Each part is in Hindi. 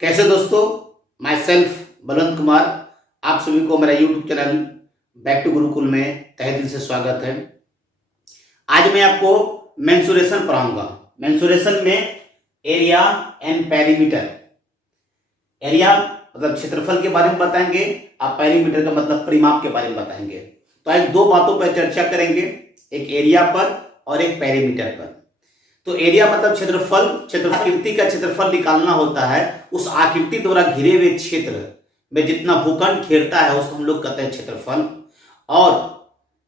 कैसे दोस्तों, माई सेल्फ बलवंत कुमार, आप सभी को मेरा YouTube channel back to Gurukul में तहे दिल से स्वागत है। आज मैं आपको मेंसुरेशन पढ़ाऊंगा। मेंसुरेशन में एरिया एंड पेरीमीटर। एरिया मतलब क्षेत्रफल के बारे में बताएंगे, आप पेरीमीटर का मतलब परिमाप के बारे में बताएंगे। तो आज दो बातों पर चर्चा करेंगे, एक एरिया पर और एक पेरीमीटर पर। तो एरिया मतलब क्षेत्रफल आकृति का क्षेत्रफल निकालना होता है। उस आकृति द्वारा घिरे हुए क्षेत्र में जितना भूखंड घेरता है उसको हम लोग कहते हैं क्षेत्रफल। और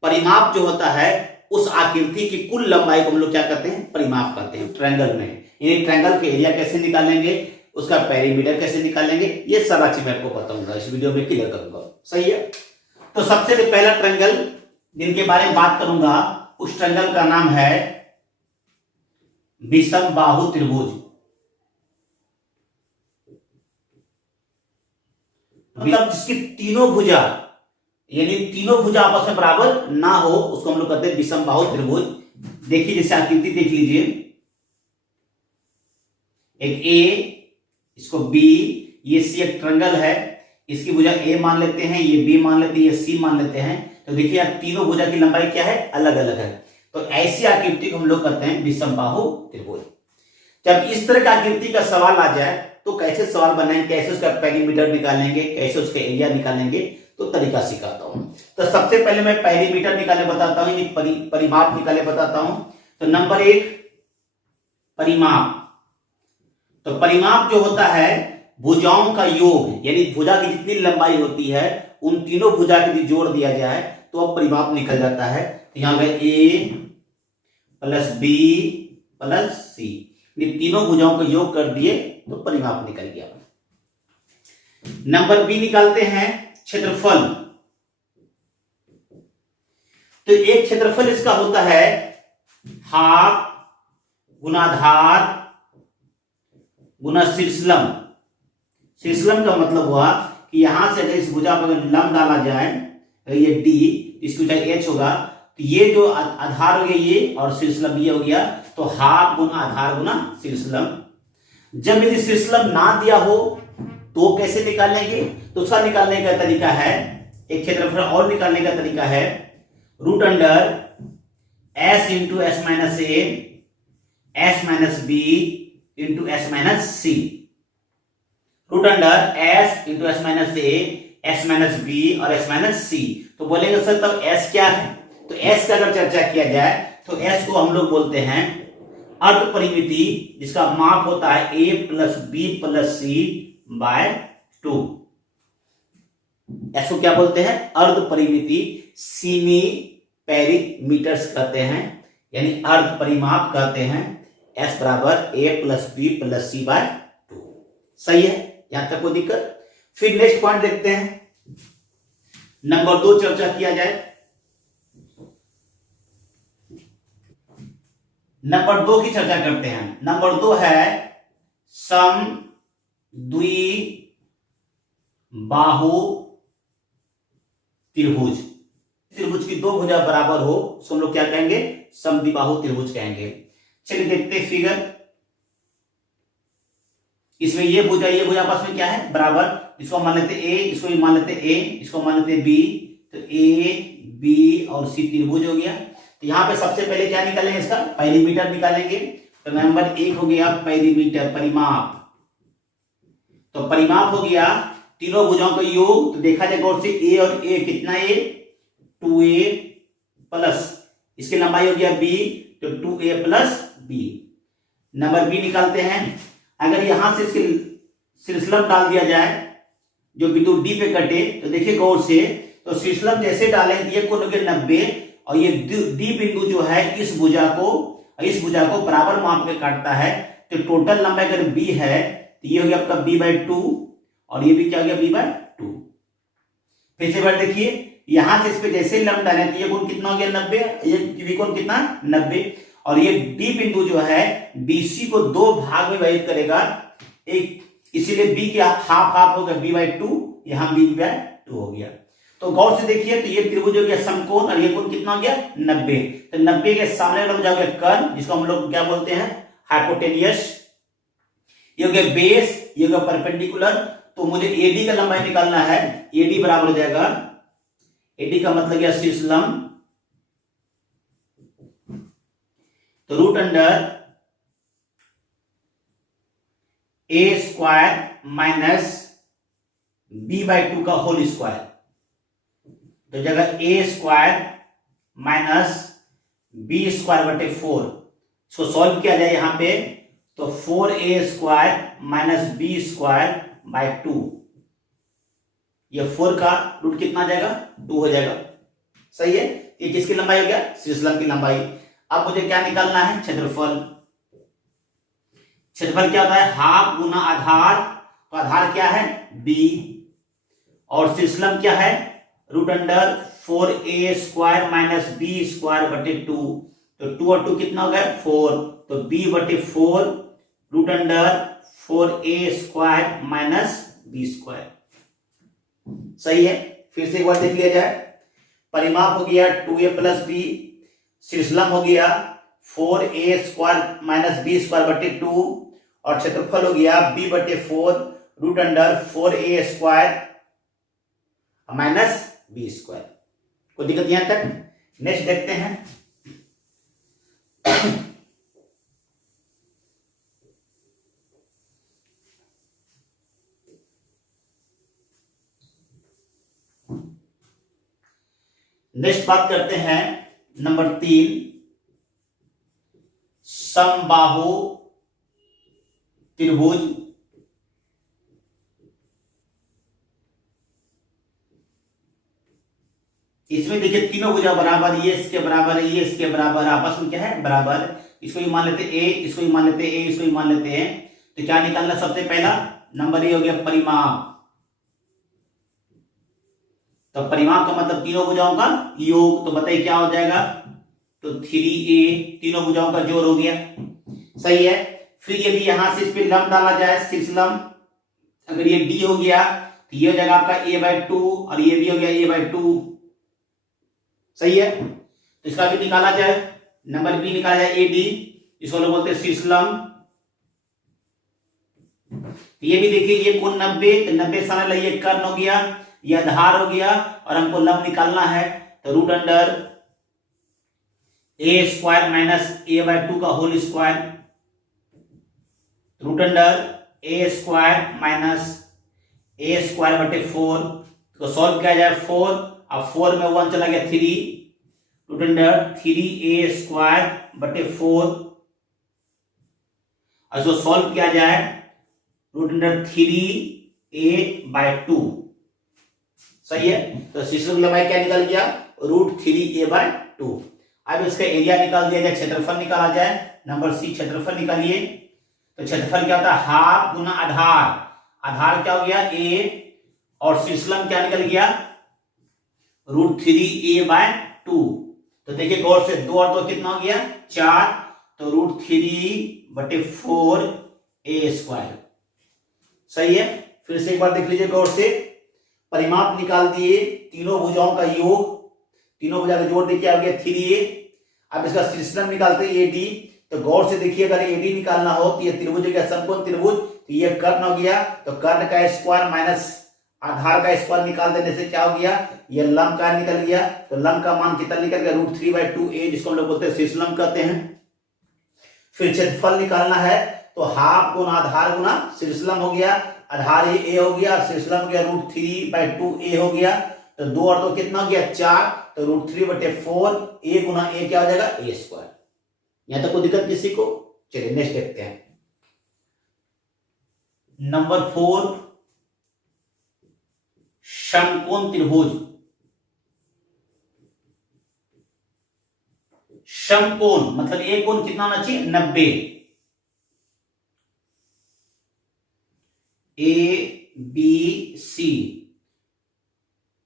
परिमाप जो होता है उस आकृति की कुल लंबाई को हम लोग क्या कहते हैं, परिमाप करते हैं। ट्रायंगल में यानी ट्रायंगल के एरिया कैसे निकालेंगे, उसका पेरीमीटर कैसे निकालेंगे, ये सारा चीज मैं आपको बताऊंगा, इस वीडियो में क्लियर करूंगा। सही है। तो सबसे पहला ट्रायंगल जिनके बारे में बात करूंगा उस ट्रायंगल का नाम है विषम बाहु त्रिभुज। मतलब जिसकी तीनों भुजा यानी तीनों भुजा आपस में बराबर ना हो उसको हम लोग कहते हैं विषम बाहु त्रिभुज। देखिए जैसे आकृति देख लीजिए, एक ए, इसको बी, ये सी एक ट्रायंगल है, इसकी भुजा ए मान लेते हैं, ये बी मान लेते हैं, ये सी मान लेते हैं। तो देखिए यार तीनों भुजा की लंबाई क्या है, अलग अलग है। तो ऐसी आकृति को हम लोग कहते हैं विषम बाहु त्रिभुज। जब इस तरह की आकृति का सवाल आ जाए तो कैसे सवाल बनाएंगे, कैसे उसका पेरीमीटर निकालेंगे, कैसे उसका एरिया निकालेंगे, तो तरीका सिखाता हूं। तो सबसे पहले मैं पेरीमीटर निकाले बताता हूं, परिमाप निकाले बताता हूं। तो नंबर एक परिमाप। तो परिमाप जो होता है भुजाओं का योग, यानी भुजा की जितनी लंबाई होती है उन तीनों भुजा के लिए जोड़ दिया जाए तो अब परिमाप निकल जाता है। तो यहां पे ए प्लस बी प्लस सी, ये तीनों भुजाओं को योग कर दिए तो परिमाप निकल गया। नंबर बी निकालते हैं क्षेत्रफल। तो एक क्षेत्रफल इसका होता है हाफ गुना आधार गुना शीर्षलम। शीर्षलम का मतलब हुआ कि यहां से अगर इस भुजा पर लंब डाला जाए, ये डी, इसकी ऊंचाई एच होगा, तो ये जो आधार हो गया ये और शीर्षलम ये हो गया, तो हाफ गुना आधार गुना शीर्षलम। जब यदि शीर्षलम ना दिया हो तो कैसे निकालेंगे, तो उसका निकालने का तरीका है, एक क्षेत्रफल और निकालने का तरीका है root under S into S minus A S minus B into S minus C. Root under S into S minus A S minus B और एस माइनस सी। तो बोलेंगे सर तब एस क्या है, तो एस का अगर चर्चा किया जाए तो एस को हम लोग बोलते हैं अर्ध परिमिति, जिसका माप होता है ए प्लस बी प्लस सी बाय 2। एस को क्या बोलते हैं, अर्ध परिमिति, सीमी पेरीमीटर्स कहते हैं, यानी अर्ध परिमाप कहते हैं। एस बराबर ए प्लस बी प्लस सी बाय 2। सही है, यहां तक कोई दिक्कत। फिर नेक्स्ट पॉइंट देखते हैं, नंबर 2 चर्चा किया जाए। नंबर 2 की चर्चा करते हैं। नंबर 2 है सम द्वि बाहु त्रिभुज। त्रिभुज की दो भुजा बराबर हो उसको हम लोग क्या कहेंगे, समद्विबाहु त्रिभुज कहेंगे। चलिए देखते हैं फिगर। इसमें ये भुजा आपस में क्या है, बराबर। इसको मान लेते ए, इसको भी मान लेते ए, इसको मान लेते बी, तो ए बी और सी त्रिभुज हो गया। तो यहां पे सबसे पहले क्या निकालेंगे, इसका पेरीमीटर निकालेंगे। तो नंबर 1 हो गया पेरीमीटर, परिमाप। तो परिमाप हो गया तीनों भुजाओं का योग। तो देखा जाए गौर से ए और ए कितना, ए 2a प्लस इसकी लंबाई हो गया बी, तो 2a plus B. Number B निकालते हैं। अगर यहां से इसके शीर्षलम डाल दिया जाए जो बिंदु डी पे कटे, तो देखिए गौर से, तो शीर्षलम जैसे डालेंगे ये कोण हो गया 90, और ये डी बिंदु जो है इस भुजा को बराबर माप के काटता है। तो टोटल लंबाई अगर बी है तो ये हो गया आपका b बाय 2, और ये भी क्या हो गया b बाय 2। फिर से बार देखिए, यहां से इस पे जैसे लंब डाले तो ये कोण कितना हो गया 90, ये कोण कितना 90, और ये डी बिंदु जो है बीसी को 2 भाग में विभाजित करेगा एक, इसीलिए बी के हाफ हाफ हो गया b बाय 2, यहां b बाय 2 हो गया। तो गौर से देखिए, तो ये त्रिभुज हो गया समकोण, और ये कोण कितना हो गया 90। तो 90 के सामने वाला हो गया कर्ण, जिसको हम लोग क्या बोलते हैं, हाइपोटेनियस। ये हो गया बेस, ये हो गया परपेंडिकुलर। तो मुझे एडी का लंबाई निकालना है। एडी बराबर हो जाएगा, एडी का मतलब क्या, शीर्ष लंब, तो root under A square minus B by 2 का होल स्क्वायर। तो जगह A square minus B square बटे 4, इसको सॉल्व किया जाए यहां पे, तो 4a square minus B square by 2, ये 4 का रूट कितना आ जाएगा, 2 हो जाएगा। सही है, ये किसकी लंबाई हो गया, शीर्षलंब की लंबाई। अब मुझे क्या निकालना है, क्षेत्रफल। क्षेत्रफल क्या होता है, हाफ गुना आधार, तो आधार क्या है b, और शीर्षलंब क्या है root under 4a square minus B square बटे 2, तो 2 और 2 कितना हो गया 4, तो b बटे 4 root under 4a square minus B square. सही है, फिर से एक बार देख लिया जाए। परिमाप हो गया 2a प्लस बी, शीर्षलंब हो गया 4a square minus B square बटे 2, और क्षेत्रफल हो गया b बटे 4 root under 4a square minus B square. कोई दिक्कत यहां तक? नेक्स्ट देखते हैं। नेक्स्ट बात करते हैं नंबर 3, समबाहु त्रिभुज। इसमें देखिए तीनों भुजा बराबर, ये इसके बराबर है, ये इसके बराबर, आपस में क्या है बराबर। इसको भी मान लेते ए, इसको भी मान लेते ए, इसको भी मान लेते हैं। तो क्या निकालना, सबसे पहला नंबर ये हो गया परिमाप। तो परिमाप का मतलब तीनों भुजाओं का योग, तो बताइए क्या हो जाएगा, तो 3a, तीनों भुजाओं का जोड़ हो गया। सही है। फिर यदि यहां से इस पे लंब डाला जाए, शीर्ष लंब, अगर ये d हो गया तो ये हो जाएगा आपका a/2, और ये भी हो गया a/2। सही है, तो इसका भी निकाला जाए, नंबर बी निकाला जाए AD, इसको लोग बोलते हैं शीर्ष लंब। ये भी देखिए, ये कोण 90, तो 90 सामने ये कर्ण हो गया, ये आधार हो गया, और हमको लंब निकालना है, तो root under a square minus a/2 का whole square, root under a square minus a square बटे 4 को सॉल्व किया जाए 4, अब 4 में 1 चला गया 3, रूट अंडर 3a स्क्वायर बटे 4, और इसको सॉल्व किया जाए रूट अंडर 3a/2। सही है, तो शीर्षक लंबाई क्या निकल गया, रूट 3a/2। अब इसका एरिया निकाल दिया जाए, क्षेत्रफल निकाला जाए, नंबर सी क्षेत्रफल निकालिए। तो क्षेत्रफल क्या होता है, हाफ गुना आधार, आधार क्या हो गया a, और शीर्षलंब क्या निकल गया रूट 3a/2। तो देखिए गौर से, 2 और 2 कितना हो गया 4, तो रूट 3/4a स्क्वायर। सही है, फिर से एक बार देख लीजिए गौर से। परिमाप निकाल दिए, तीनों भुजाओं का योग, तीनों भुजा का जोड़ देखिए आ गया 3a। अब इसका शीर्षलंब निकालते हैं AD, तो गौर से देखिए, अगर AD निकालना हो तो ये त्रिभुज का समकोण त्रिभुज, तो ये कर्ण हो गया, तो कर्ण का स्क्वायर माइनस आधार का स्क्वायर निकाल देने से क्या हो गया, ये लंब का निकल गया। तो लंब का मान कितना निकल गया, रूट 3/2a, जिसको हम लोग बोलते हैं शीर्षलंब कहते हैं। फिर क्षेत्रफल निकालना है, तो हाफ गुना आधार गुना शीर्षलंब हो गया, आधार ये a हो गया, शीर्षलंब हो गया रूट 3/2a हो गया, तो 2 और 2 कितना हो गया 4, तो रूट 3/4 a गुना a क्या हो जाएगा a स्क्वायर। यहां तक कोई दिक्कत किसी को? चलिए नेक्स्ट देखते हैं। नंबर 4, समकोण त्रिभुज। समकोण मतलब एक कोण कितना होना चाहिए 90, ABC,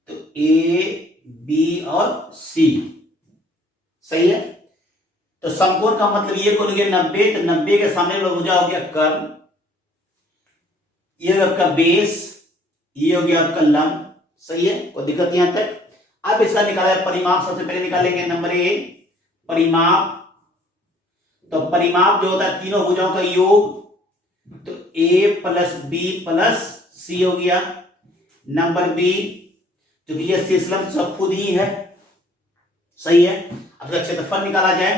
तो AB और C। सही है, तो समकोण का मतलब ये कोण हो गया 90, तो 90 के सामने भुजा हो गया कर्ण, ये आपका बेस, ये हो गया आपका लंब। सही है, कोई दिक्कत यहां तक? अब इसका निकाला है परिमाप, सबसे पहले निकालेंगे नंबर ए परिमाप। तो परिमाप जो होता है तीनों भुजाओं का योग, तो ए प्लस बी प्लस सी हो गया। नंबर बी, जो कि ये शीर्षलंब सब खुद ही है, सही है। अब इसका क्षेत्रफल निकाला जाए,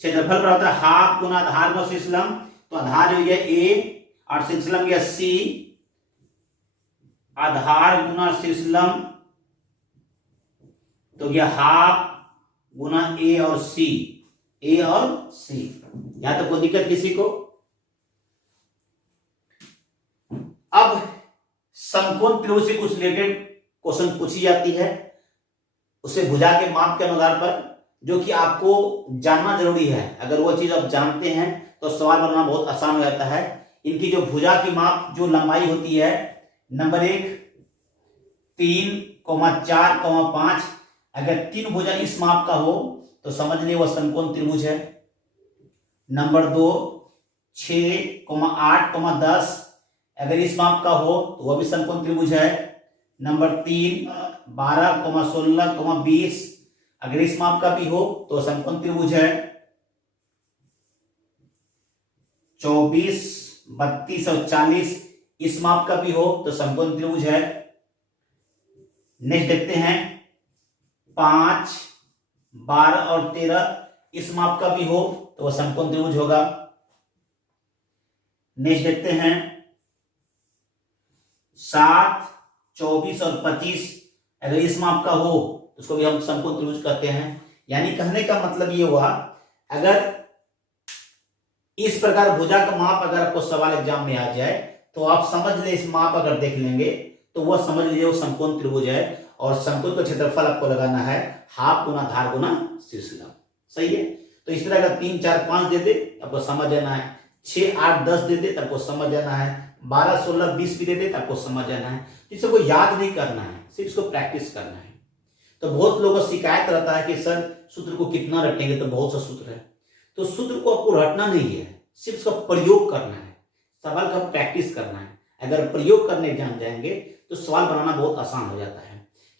क्षेत्रफल बराबर हाफ गुना आधार गुना शीर्षलंब, तो आधार जो है ए और शीर्षलंब या सी, आधार गुना शीर्षलंब तो यह हाफ गुना ए और सी, ए और सी। यहां तक कोई दिक्कत किसी को? अब समकोण त्रिभुज से कुछ रिलेटेड क्वेश्चन पूछी जाती है, उसे भुजा के माप के अनुसार पर, जो कि आपको जानना जरूरी है। अगर वो चीज आप जानते हैं तो सवाल बनाना बहुत आसान हो जाता है। इनकी जो भुजा की माप जो लंबाई होती है, नंबर 1 3, 4, 5, अगर 3 भुजा इस माप का हो तो समझ लीजिए वह समकोण त्रिभुज है। नंबर 2 6, 8, 10, अगर इस माप का हो तो वह भी समकोण त्रिभुज है। नंबर 3 12, 16, 20, अगर इस माप का भी हो तो समकोण त्रिभुज है। 24, 32 और 40 इस माप का भी हो तो समकोण त्रिभुज है। नेक्स्ट देखते हैं 5, 12 और 13 इस माप का भी हो तो वह समकोण त्रिभुज होगा। नेक्स्ट देखते हैं 7, 24 और 25, अगर इस माप का हो तो उसको भी हम समकोण त्रिभुज कहते हैं। यानी कहने का मतलब ये हुआ, अगर इस प्रकार भुजा का माप अगर आपको सवाल एग्जाम में आ जाए तो आप समझ ले, इस माप अगर देख लेंगे तो वह समझ लीजिए वो समकोण त्रिभुज है। और समकोण का क्षेत्रफल आपको लगाना है हाफ गुना आधार गुना शीर्षलंब, सही है। तो इस तरह का 3, 4, 5 दे दे आपको समझ जाना है, 6, 8, 10 दे दे तो आपको समझ जाना है, 12, 16, 20 भी दे दे तो आपको समझ जाना है। इसे को याद नहीं करना है, सिर्फ इसको प्रैक्टिस करना है। तो बहुत लोगों को शिकायत रहता है कि सर सूत्र को कितना रटेंगे, तो बहुत सा सूत्र है, तो सूत्र को आपको रटना नहीं है, सिर्फ इसका प्रयोग करना है, सवाल का प्रैक्टिस करना है। अगर प्रयोग करने जान जाएंगे तो सवाल बनाना बहुत आसान हो जाता है,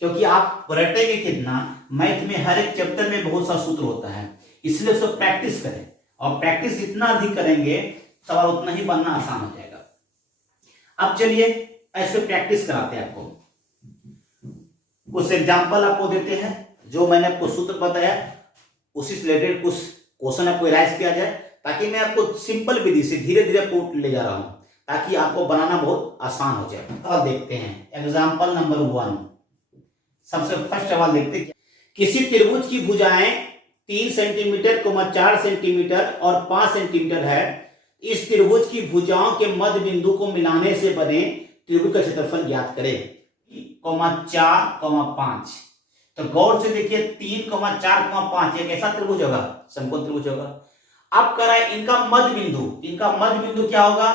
क्योंकि आप रटेंगे कितना, मैथ में हर एक चैप्टर में बहुत सा सूत्र होता है, इसलिए उसको प्रैक्टिस करें। और प्रैक्टिस जितना अधिक करेंगे सवाल उतना ही बनना आसान हो जाएगा। अब चलिए ऐसे प्रैक्टिस कराते हैं आपको, कुछ एग्जाम्पल आपको देते हैं, जो मैंने आपको सूत्र बताया उसी से रिलेटेड कुछ क्वेश्चन आपको राइज किया जाए, ताकि मैं आपको सिंपल विधि से धीरे धीरे पूछ ले जा रहा हूं, ताकि आपको बनाना बहुत आसान हो जाए। अब देखते हैं एग्जाम्पल नंबर 1। सबसे फर्स्ट सवाल देखते हैं, किसी त्रिभुज की भुजाएं 3 सेंटीमीटर, 4 सेंटीमीटर और 5 सेंटीमीटर है। इस त्रिभुज की भुजाओं के मध्य बिंदु को मिलाने से बने त्रिभुज का क्षेत्रफल ज्ञात करें। 4, 5, तो गौर से देखिए 3, 4, 5 एक ऐसा त्रिभुज होगा, समकोण त्रिभुज होगा। अब करा है इनका मध्य बिंदु, इनका मध्य बिंदु क्या होगा,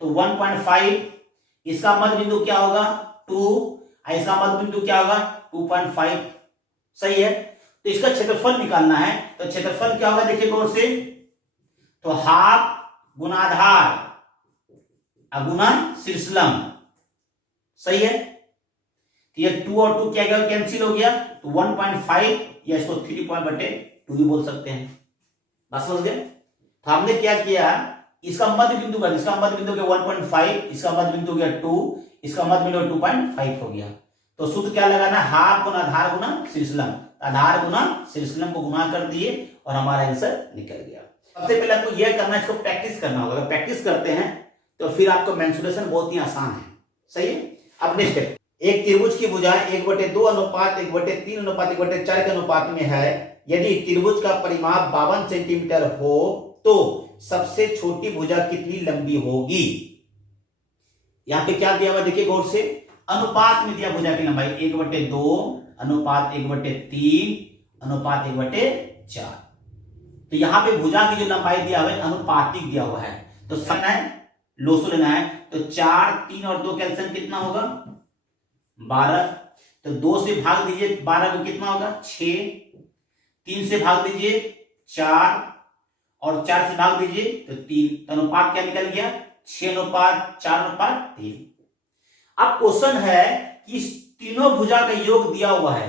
तो 1.5, इसका मध्य बिंदु क्या होगा 2, इसका मध्य बिंदु क्या होगा 2.5, सही है। तो इसका क्षेत्रफल निकालना है, तो क्षेत्रफल क्या होगा देखिए गौर से, तो हाफ गुना आधार गुना शीर्षलंब, सही है। तो ये 2 और 2 क्या गया, कैंसिल हो गया, तो 1.5 या इसको 3.2 भी बोल सकते हैं। बस समझ गए। तो हमने क्या किया, इसका मध्य बिंदु का, इसका मध्य बिंदु के 1.5, इसका मध्य बिंदु गया 2, इसका मध्य बिंदु 2.5 हो गया। तो सूत्र क्या लगाना, हाफ गुना आधार गुना शीर्षलंब, आधार गुना शीर्षलंब को गुना कर दिए और हमारा आंसर निकल गया। सबसे पहले आपको यह करना है, इसको प्रैक्टिस करना होगा। अगर प्रैक्टिस करते हैं तो फिर आपको मेंसुरेशन बहुत ही आसान है, सही है। अब नेक्स्ट स्टेप, एक त्रिभुज की भुजाएं 1/2 अनुपात 1/3 अनुपात 1/4 के अनुपात में है। यदि त्रिभुज का परिमाप 52 सेंटीमीटर हो तो सबसे छोटी भुजा कितनी लंबी होगी। यहां पे क्या दिया हुआ देखिए गौर से, अनुपात में दिया भुजा की लंबाई 1/2 अनुपात 1/3 अनुपात 1/4। तो यहां पे भुजा की जो लंबाई दिया हुआ है अनुपातिक दिया हुआ है, तो समझना है, लोसो लेना है। तो 4, 3 और 2 कैंसिल कितना होगा 12, तो 2 से भाग दीजिए 12 को कितना होगा 6, 3 से भाग दीजिए 4 और 4 से भाग दीजिए तो 3, तो अनुपात क्या निकल गया 6:4:3। अब क्वेश्चन है कि इस तीनों भुजा का योग दिया हुआ है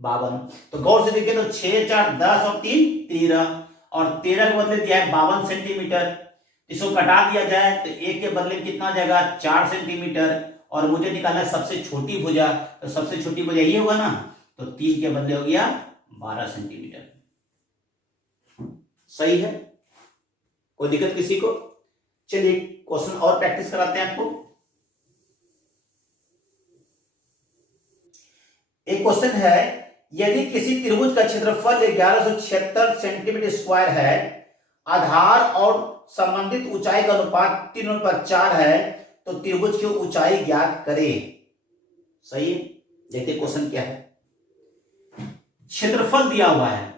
52, तो गौर से देखिए, तो 6, 4, 10 और 3 13, और 13 के बदले दिया है 52 सेंटीमीटर। इसको कटा दिया जाए तो ए के बदले में कितना हो जाएगा 4 सेंटीमीटर, और मुझे निकालना है सबसे छोटी भुजा, तो सबसे छोटी भुजा ये होगा ना, तो 3 के बदले हो गया 12 सेंटीमीटर। सही है, कोई दिक्कत किसी को? चलिए क्वेश्चन और प्रैक्टिस कराते हैं आपको। एक क्वेश्चन है, यदि किसी त्रिभुज का क्षेत्रफल 1176 सेंटीमीटर स्क्वायर है, आधार और संबंधित ऊंचाई का अनुपात 3:4 है, तो त्रिभुज की ऊंचाई ज्ञात करें। सही है, देखते क्वेश्चन क्या है। क्षेत्रफल दिया हुआ है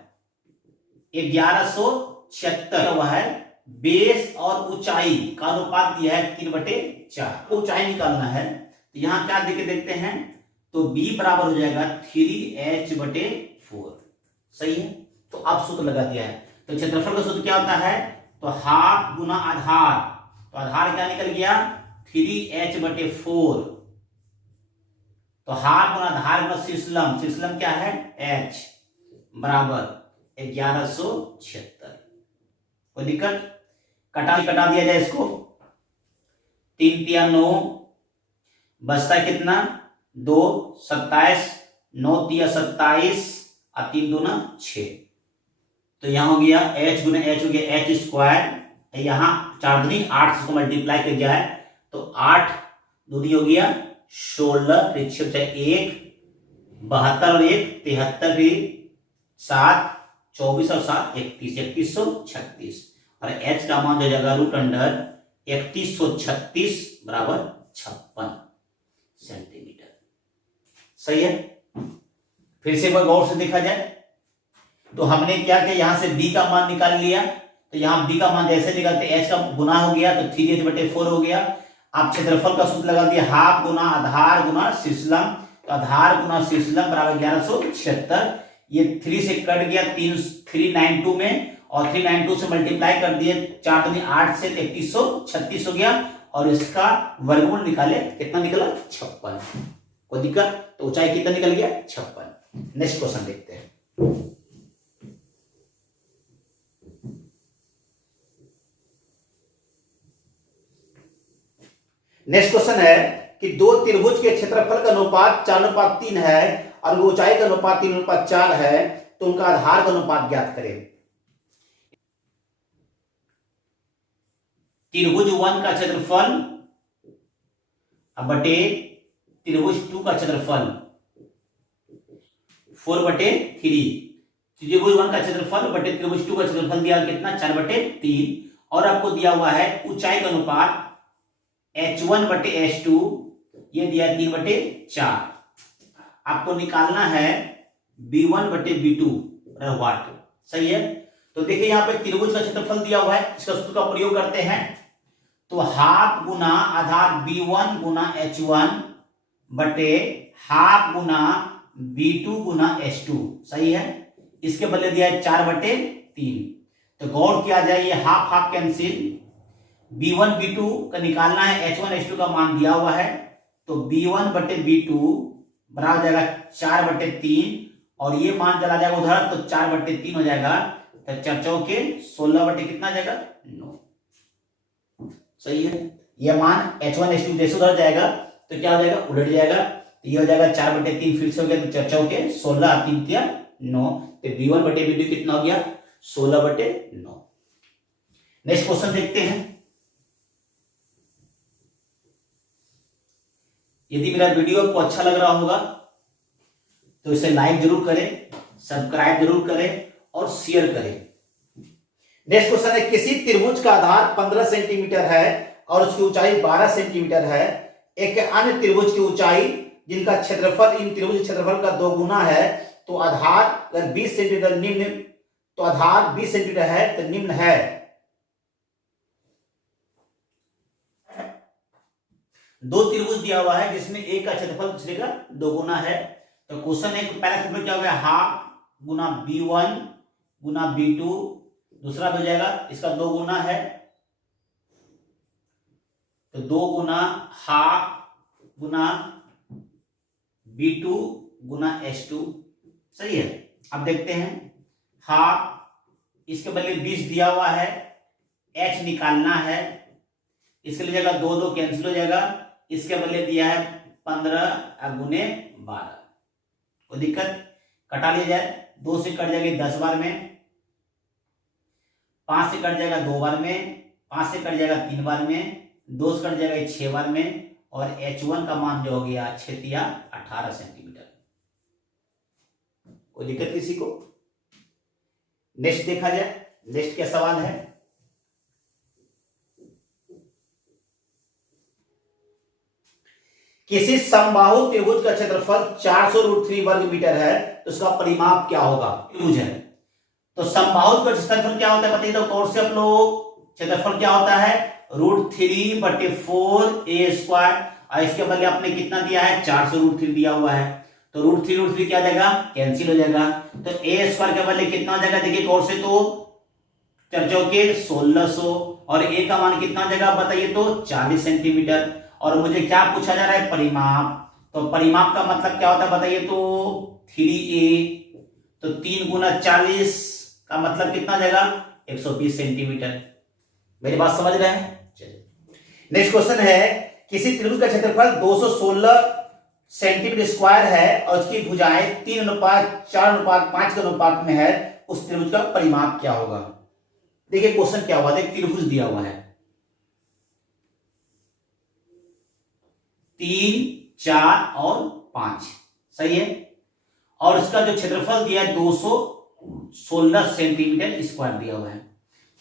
1176 हुआ है, बेस और ऊंचाई का अनुपात दिया है 3/4। ऊंचाई निकालना है, तो यहां क्या देखे देखते हैं, तो b बराबर हो जाएगा 3h/4। सही है, तो अब सूत्र लगा दिया है। तो क्षेत्रफल का सूत्र क्या होता है, तो हाफ गुना आधार, तो आधार क्या निकल गया 3h/4, तो हाफ गुना आधार गुना शीर्षलम, शीर्षलम क्या है h, बराबर 1176। कोई दिक्कत? कटा दिया जाए इसको, 3 तिया 9, बचता है कितना 2, 27, 9 तिया 27 और 3 दूना 6, तो यहां हो गया h गुना h हो गया h स्क्वायर, यहां 4 दूनी 8 से मल्टीप्लाई कर गया है, तो 8 दूनी हो गया 16, 1 72 और 1 73, 7 24 और 7 31, 3136, और h का मान जो जाएगा √3136 बराबर 56 सेंटीमीटर। सही है, फिर से गौर से देखा जाए तो हमने क्या किया, यहां से b का मान निकाल लिया, तो यहां b का मान जैसे निकालते h का गुना हो गया तो 3h/4 हो गया। आप क्षेत्रफल का सूत्र लगा दिया, हाफ गुना आधार गुना शीर्षलम, तो आधार गुना शीर्षलम बराबर 1176, ये 3 से कट गया 392 में, और 392 से मल्टीप्लाई कर दिए 4 दूनी 8 से 3136 हो गया, और इसका वर्गमूल निकाले कितना निकला 56। कोई दिक्कत? तो ऊंचाई कितना निकल गया 56। नेक्स्ट क्वेश्चन देखते हैं। नेक्स्ट क्वेश्चन है कि दो त्रिभुज के क्षेत्रफल का अनुपात 4:3 है और ऊंचाई का अनुपात 3:4 है, तो उनका आधार का अनुपात ज्ञात करें। त्रिभुज 1 का क्षेत्रफल बटे त्रिभुज 2 का क्षेत्रफल 4/3, त्रिभुज 1 का क्षेत्रफल बटे त्रिभुज 2 का क्षेत्रफल दिया कितना 4/3, और आपको दिया हुआ है ऊंचाई का अनुपात h1/h2, ये दिया 3/4। आपको निकालना है b1/b2 वाट। सही है, तो देखिए यहां पे त्रिभुज का क्षेत्रफल दिया हुआ है, इसका सूत्र का प्रयोग करते हैं, तो हाफ गुना आधार b1 गुना h1 बटे हाफ गुना b2 गुना h2। सही है, इसके बदले दिया है 4/3, तो गौर किया जाए ये half half cancel, b1 b2 का निकालना है, h1 h2 का मान दिया हुआ है, तो b1/b2 बराबर हो जाएगा 4/3, और ये मान चला जाएगा उधर तो 4/3 हो जाएगा, तो 4 चौके 16 बटे कितना जाएगा 9। सही है, ये मान h1 h2 जैसे उधर जाएगा तो क्या हो जाएगा उलट जाएगा, तो ये हो जाएगा 4/3 फिर से हो गया, तो 4 चौके 16 3 तिया 9, तो b1/b2 कितना हो गया 16/9। नेक्स्ट क्वेश्चन देखते हैं। यदि मेरा वीडियो आपको अच्छा लग रहा होगा तो इसे लाइक जरूर करें, सब्सक्राइब जरूर करें और शेयर करें। नेक्स्ट क्वेश्चन है, किसी त्रिभुज का आधार 15 सेंटीमीटर है और उसकी ऊंचाई 12 सेंटीमीटर है, एक अन्य त्रिभुज की ऊंचाई जिनका क्षेत्रफल इन त्रिभुज क्षेत्रफल का 2 गुना है, तो आधार अगर 20 सेंटीमीटर निम्न, तो आधार 20 सेंटीमीटर है तो निम्न है। दो त्रिभुज दिया हुआ है जिसमें एक का क्षेत्रफल दूसरे का 2 गुना है, तो क्वेश्चन है पहला क्षेत्रफल क्या हो गया हाफ गुना b1 गुना b2, दूसरा हो जाएगा इसका 2 गुना है, तो 2 गुना हाफ गुना b2 गुना h2। सही है, अब देखते हैं हाफ, इसके बदले 20 दिया हुआ है, h निकालना है, इसके लिए जगह 2 2 कैंसिल हो जाएगा, इसके बदले दिया है 15 गुने 12। कोई दिक्कत? कटा लिया जाए, 2 से कट जाएगा 10 बार में, 5 से कट जाएगा 2 बार में, 5 से कट जाएगा 3 बार में, 2 से कट जाएगा 6 बार में, और H1 का मान जो हो गया 6 या 18 सेंटीमीटर। कोई दिक्कत किसी को? नेक्स्ट देखा जाए, नेक्स्ट क्या सवाल है। किसी समबाहु त्रिभुज का क्षेत्रफल 400√3 वर्ग मीटर है, तो उसका परिमाप क्या होगा? त्रिभुज है तो समबाहु का क्षेत्रफल क्या होता है बताइए तो? कौन से आप लोग, क्षेत्रफल क्या होता है? √3/4a²। और इसके बदले आपने कितना दिया है? 400√3 दिया हुआ है, तो √3 क्या जाएगा? कैंसिल हो जाएगा। तो a² के बदले कितना हो जाएगा? देखिए कौन से तो 4 चौके 1600, और a का मान कितना हो जाएगा बताइए तो? 40 सेंटीमीटर। और मुझे क्या पूछा जा रहा है? परिमाप। तो परिमाप का मतलब क्या होता है बताइए तो? 3a, तो 3 गुना 40 का मतलब कितना जाएगा? 120 सेंटीमीटर। मेरी बात समझ रहे हैं? चलिए नेक्स्ट क्वेश्चन है, किसी त्रिभुज का क्षेत्रफल 216 सेंटीमीटर स्क्वायर है और उसकी भुजाएं 3:4:5 के अनुपात में है, उस त्रिभुज का परिमाप क्या होगा? देखिए क्वेश्चन क्या हुआ, देखिए त्रिभुज दिया हुआ है 3, 4 और 5, सही है, और इसका जो क्षेत्रफल दिया है 216 सेंटीमीटर स्क्वायर दिया हुआ है।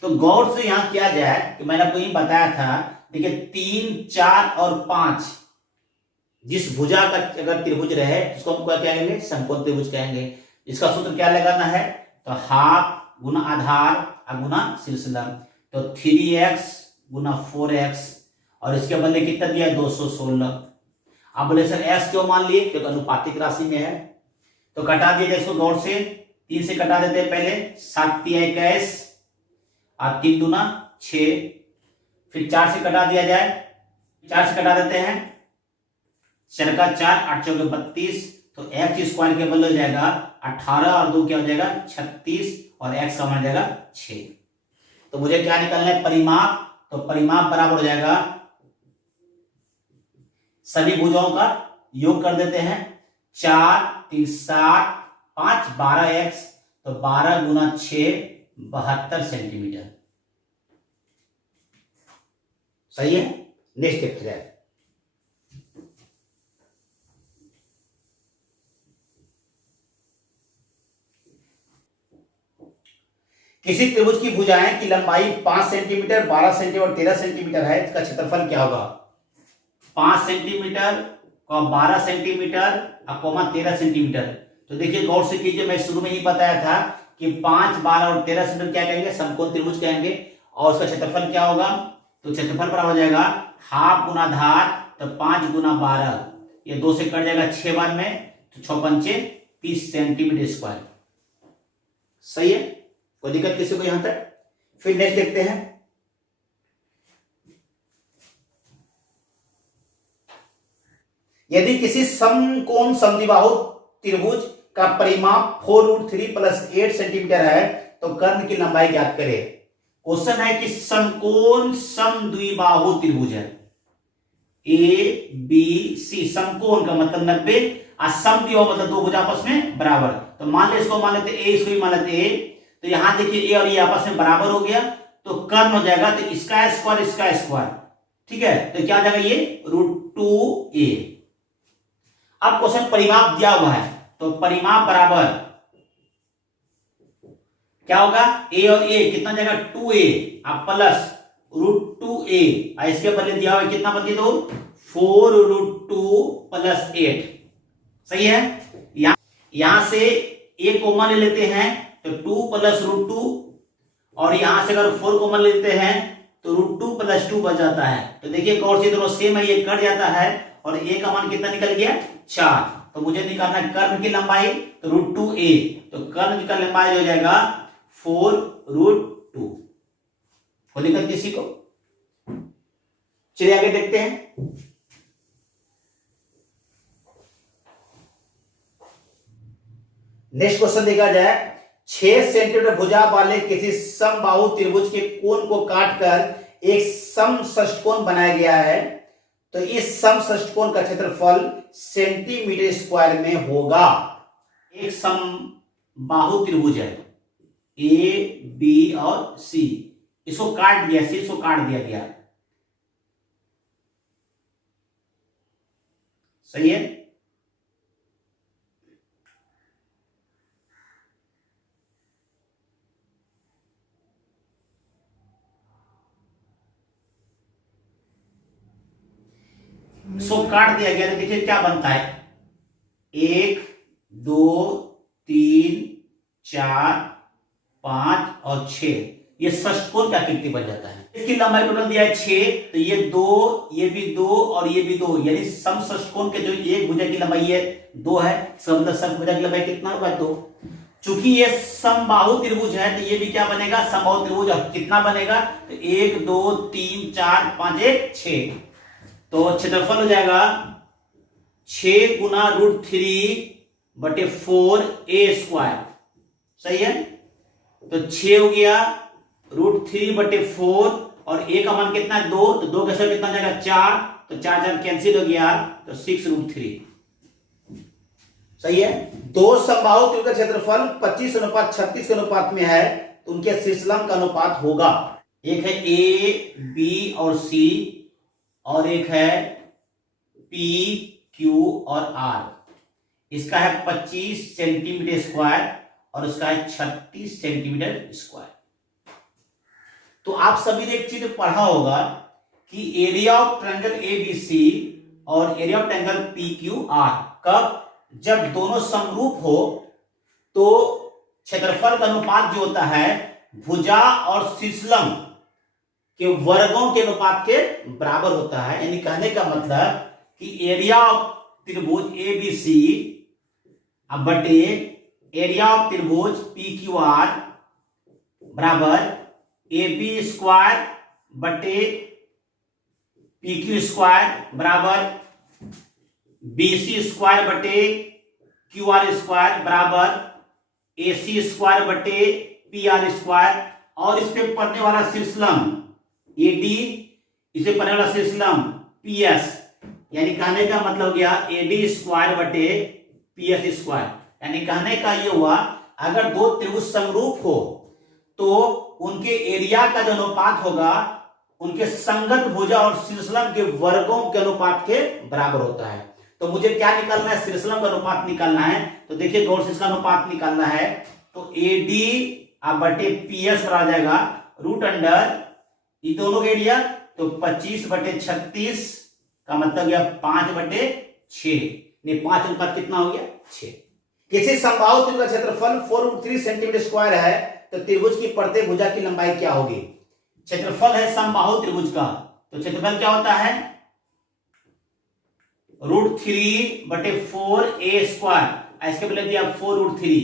तो गौर से यहां किया जाए कि मैंने आपको ये बताया था, देखिए 3, 4 और 5 जिस भुजा का अगर त्रिभुज रहे उसको हम क्या कहेंगे? समकोण त्रिभुज कहेंगे। इसका सूत्र क्या लगाना है? तो हाफ गुना आधार गुना शीर्ष लंब, तो 3x गुना 4x, और इसके बदले कितना दिया? 216। आप बोले सर s क्यों मान लिए? क्योंकि अनुपातिक राशि में है। तो कटा दिया जाए इसको गौर से, 3 से कटा देते हैं पहले, 7 × 21 और 3 दूना 6, फिर 4 से कटा दिया जाए, 4 से कटा देते हैं, 4 का 4, 8 चौके 32, तो x² के बदले हो जाएगा 18 और 2 क्या हो जाएगा? 36, और x का मान जाएगा 6। तो मुझे क्या निकालना है? परिमाप। तो परिमाप बराबर हो जाएगा, सभी भुजाओं का योग कर देते हैं, 4 3 7 5 12x, तो 12 गुना 6 72 सेंटीमीटर, सही है। नेक्स्ट देखा जाए, किसी त्रिभुज की भुजाएं की लंबाई 5 सेंटीमीटर, 12 सेंटीमीटर, 13 सेंटीमीटर है, इसका क्षेत्रफल क्या होगा? 5 सेंटीमीटर, 12 सेंटीमीटर, 13 सेंटीमीटर। तो देखिए गौर से कीजिए, मैं शुरू में ही बताया था कि 5, 12 और 13 सेंटीमीटर क्या कहेंगे? समकोण त्रिभुज कहेंगे। और उसका क्षेत्रफल क्या होगा? तो क्षेत्रफल बराबर हो जाएगा हाफ गुना आधार, तो 5 गुना 12, ये 2 से कट जाएगा 6 बार में, तो 6 पंचे 30 सेंटीमीटर स्क्वायर, सही है। कोई दिक्कत किसी को यहां तक? फिर नेक्स्ट देखते हैं, यदि किसी समकोण समद्विबाहु त्रिभुज का परिमाप 4√3 + 8 सेंटीमीटर है, तो कर्ण की लंबाई ज्ञात करें। क्वेश्चन है कि समकोण समद्विबाहु त्रिभुज है, ABC, समकोण का मतलब 90, और समद्विबाहु मतलब दो भुजा आपस में बराबर। तो मान ले इसको मान लेते A, इसको भी मान लेते A, तो यहां देखिए A और ये आपस में बराबर हो गया, तो कर्ण हो जाएगा, तो इसका स्क्वायर, ठीक है, तो क्या हो जाएगा? ये √2a। अब क्वेश्चन परिमाप दिया हुआ है, तो परिमाप बराबर क्या होगा? a और a कितना जाएगा? 2a, अब प्लस √2a, और इसके बदले दिया हुआ कितना बदले दो? 4√2 + 8, सही है। यहां से a कॉमन ले लेते हैं, तो 2 + √2, और यहां से अगर 4 कॉमन लेते हैं तो √2 + 2 बच जाता है। तो देखिए कौन से दोनों सेम है, ये कट जाता है, और a का मान कितना निकल गया? 4। तो मुझे निकालना है कर्ण की लंबाई, तो √2a, तो कर्ण की लंबाई हो जाएगा 4√2। कोई दिक्कत किसी को? चलिए आगे देखते हैं, नेक्स्ट क्वेश्चन देखा जाए, 6 सेंटीमीटर भुजा वाले किसी समबाहु त्रिभुज के कोण को काटकर एक समषष्ठकोण बनाया गया है, तो इस समषष्ठकोण का क्षेत्रफल सेंटीमीटर स्क्वायर में होगा। एक समबाहु त्रिभुज है ए बी और सी, इसको काट दिया, सी को काट दिया गया, सही है। इसको काट दिया गया तो देखिए क्या बनता है, 1 2 3 4 5 और 6, ये षष्ठकोण का आकृति बन जाता है। इसकी लंबाई टोटल दिया है 6, तो ये 2, ये भी 2 और ये भी 2, यानी समषष्ठकोण के जो एक भुजा की लंबाई है 2 है, मतलब समभुजा की लंबाई कितना होगा 2। चूंकि ये समबाहु त्रिभुज है तो ये भी क्या बनेगा, समबाहु त्रिभुज। कितना बनेगा, तो 1 2 3 4 5 1 6, तो क्षेत्रफल हो जाएगा 6 गुना √3/4a², सही है। तो 6 हो गया √3/4 और a का मान कितना है 2, तो 2 का कितना हो जाएगा 4, तो 4 4 कैंसिल हो गया, तो 6√3, सही है। दो समबाहु त्रिभुज का क्षेत्रफल 25:36 के अनुपात में है, तो उनके शीर्षलंब का अनुपात होगा, एक है ए बी और सी और एक है पी क्यू और आर। इसका है 25 सेंटीमीटर स्क्वायर और उसका है 36 सेंटीमीटर स्क्वायर। तो आप सभी ने एक चीज पढ़ा होगा कि एरिया ऑफ ट्रायंगल एबीसी और area of triangle P Q R, कब, जब दोनों समरूप हो तो क्षेत्रफल का अनुपात जो होता है भुजा और शीर्षलंब के वर्गों के अनुपात के बराबर होता है। यानी कहने का मतलब कि एरिया ऑफ त्रिभुज एबीसी बटे एरिया ऑफ त्रिभुज पी क्यू आर बराबर ए बी स्क्वायर बटे पी क्यू स्क्वायर बराबर बी सी स्क्वायर बटे क्यू आर स्क्वायर बराबर ए सी स्क्वायर बटे पी आर स्क्वायर, और इस पे पढ़ने वाला शीर्षलंब ए डी, इसे पढ़ने वाला शीर्षलंब पी एस, यानी कहने का मतलब हो गया ए डी स्क्वायर बटे पी एस स्क्वायर। यानी कहने का ये हुआ अगर दो त्रिभुज समरूप हो तो उनके एरिया का जो अनुपात होगा उनके संगत भुजा और शीर्षलंब के वर्गों के अनुपात के बराबर होता है। तो मुझे क्या निकालना है, शीर्षलंब का अनुपात निकालना है। तो देखिए गौर से इसका अनुपात निकालना है, तो ए डी बटे पी एस पर आ जाएगा रूट अंडर ये दोनों के एरिया, तो 25/36 का मतलब गया 5/6, 5 अनुपात कितना हो गया 6। किसी समबाहु त्रिभुज का क्षेत्रफल 4√3 सेंटीमीटर स्क्वायर है, तो त्रिभुज की प्रत्येक भुजा की लंबाई क्या होगी। क्षेत्रफल है समबाहु त्रिभुज का, तो क्षेत्रफल क्या होता है √3/4a², इसके पहले दिया 4√3,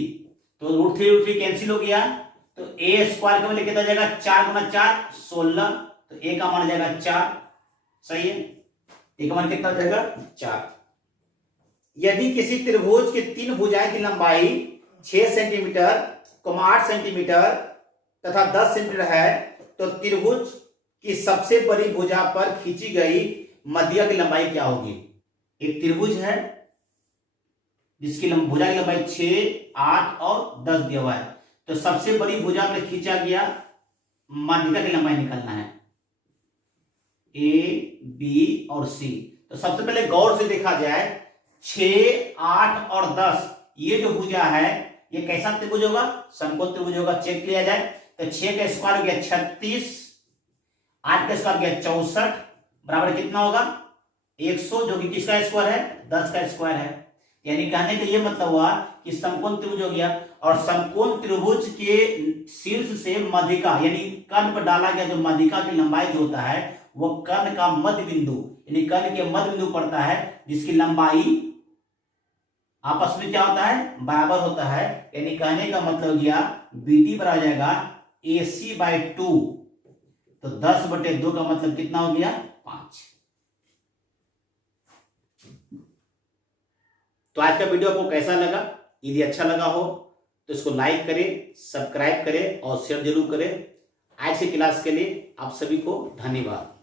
तो √3 कैंसिल हो गया, तो a स्क्वायर का कितना जाएगा 4 गुना 4 16, तो a का मान जाएगा 4, सही है। a का मान कितना जाएगा 4। यदि किसी त्रिभुज की 3 भुजाएं की लंबाई 6 सेंटीमीटर, 8 सेंटीमीटर तथा 10 सेंटीमीटर है, तो त्रिभुज की सबसे बड़ी भुजा पर खींची गई मध्य की लंबाई क्या होगी। एक त्रिभुज है जिसकी भुजा की लंबाई 6, 8 और 10 दिया हुआ है, तो सबसे बड़ी भुजा पर खींचा गया माध्यिका की लंबाई निकालना है, ए बी और सी। तो सबसे पहले गौर से देखा जाए 6, 8 और 10 ये जो भुजा है ये कैसा त्रिभुज होगा, समकोण त्रिभुज होगा। चेक किया जाए तो 6 का स्क्वायर हो गया 36, 8 का स्क्वायर गया 64, बराबर कितना होगा 100, जो कि किसका स्क्वायर है 10 का स्क्वायर है। यानी कहने का ये मतलब हुआ कि समकोण त्रिभुज हो गया, और समकोण त्रिभुज के शीर्ष से मध्यिका यानी कर्ण पर डाला गया जो मध्यिका की लंबाई जो होता है वो कर्ण का मध्य बिंदु यानी कर्ण के मध्य बिंदु पड़ता है, जिसकी लंबाई आपस में क्या होता है बराबर होता है। यानी कहने का मतलब गया बी डी बराबर जाएगा AC/2, तो 10/2 का मतलब कितना हो गया 5। तो आज का वीडियो आपको कैसा लगा, यदि अच्छा लगा हो तो इसको लाइक करें, सब्सक्राइब करें और शेयर जरूर करें। आज की क्लास के लिए आप सभी को धन्यवाद।